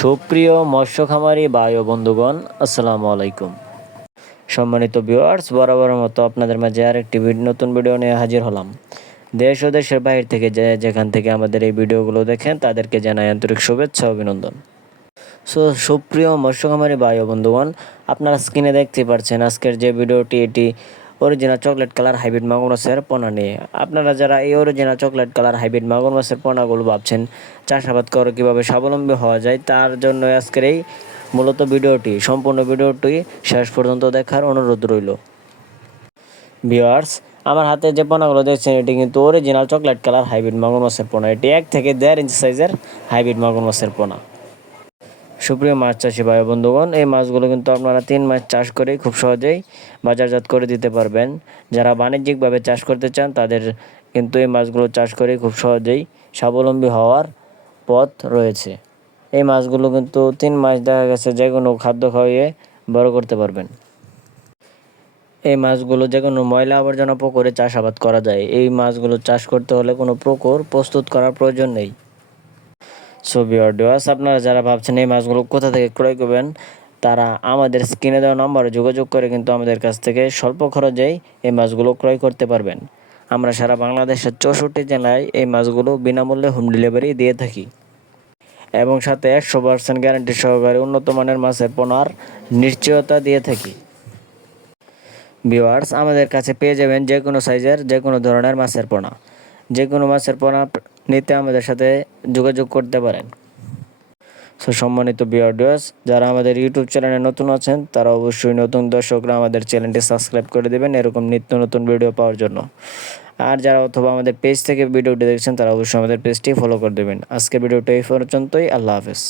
সুপ্রিয় মৎস্য খামারি ভাই ও বন্ধুগণ, আসসালামু আলাইকুম। সম্মানিত ভিউয়ার্স, বরাবরের মতো আপনাদের মাঝে আরেকটি নতুন ভিডিও নিয়ে হাজির হলাম। দেশ ও দেশের বাইরে থেকে যেখান থেকে আমাদের এই ভিডিওগুলো দেখেন তাদেরকে জানাই আন্তরিক শুভেচ্ছা ও অভিনন্দন। সুপ্রিয় মৎস্য খামারি ভাই ও বন্ধুগণ, আপনারা স্ক্রিনে দেখতে পাচ্ছেন আজকের যে ভিডিওটি, এটি অরিজিনাল চকলেট কালার হাইব্রিড মাগুর মাছের পোনা নিয়ে। আপনারা যারা এই অরিজিনাল চকলেট কালার হাইব্রিড মাগুর মাছের পোনাগুলো ভাবছেন চাষাবাদ করে কীভাবে স্বাবলম্বী হওয়া যায়, তার জন্য আজকের এই মূলত ভিডিওটি। সম্পূর্ণ ভিডিওটি শেষ পর্যন্ত দেখার অনুরোধ রইল। ভিউয়ার্স, আমার হাতে যে পোনাগুলো দেখছেন এটি কিন্তু অরিজিনাল চকলেট কালার হাইব্রিড মাগুর মাছের পোনা। এটি 1 থেকে 1.5 ইঞ্চি সাইজের হাইব্রিড মাগুর মাছের পোনা। সুপ্রিয় মাছ চাষি ভাই বন্ধুগণ, এই মাছগুলো কিন্তু আপনারা 3 মাস চাষ করেই খুব সহজেই বাজারজাত করে দিতে পারবেন। যারা বাণিজ্যিকভাবে চাষ করতে চান তাদের কিন্তু এই মাছগুলো চাষ করে খুব সহজেই স্বাবলম্বী হওয়ার পথ রয়েছে। এই মাছগুলো কিন্তু 3 মাস দেখা গেছে যে কোনো খাদ্য খাওয়িয়ে বড় করতে পারবেন। এই মাছগুলো যে কোনো ময়লা আবর্জনা পুকুরে চাষাবাদ করা যায়। এই মাছগুলো চাষ করতে হলে কোনো পুকুর প্রস্তুত করার প্রয়োজন নেই। ভিউয়ার্স, আপনারা যারা ভাবছেন এই মাছগুলো কোথা থেকে ক্রয় করবেন, তারা আমাদের স্ক্রিনে দেওয়া নম্বরে যোগাযোগ করে কিন্তু আমাদের কাছ থেকে স্বল্প খরচেই এই মাছগুলো ক্রয় করতে পারবেন। আমরা সারা বাংলাদেশের 64 জেলায় এই মাছগুলো বিনামূল্যে হোম ডেলিভারি দিয়ে থাকি এবং সাথে 100% গ্যারান্টি সহকারে উন্নত মানের মাছের পোনার নিশ্চয়তা দিয়ে থাকি। ভিউয়ার্স, আমাদের কাছে পেয়ে যাবেন যে কোনো সাইজের যে কোনো ধরনের মাছের পোনা। যে কোনো মাছের পোনা নিতে আমাদের সাথে যোগাযোগ করতে পারেন। সম্মানিত ভিউয়ার্স, যারা আমাদের ইউটিউব চ্যানেলে নতুন আছেন তারা অবশ্যই নতুন দর্শকরা আমাদের চ্যানেলটি সাবস্ক্রাইব করে দেবেন এরকম নিত্য নতুন ভিডিও পাওয়ার জন্য। আর যারা অথবা আমাদের পেজ থেকে ভিডিওটি দেখছেন তারা অবশ্যই আমাদের পেজটি ফলো করে দেবেন। আজকের ভিডিওটা এই পর্যন্তই। আল্লাহ হাফেজ।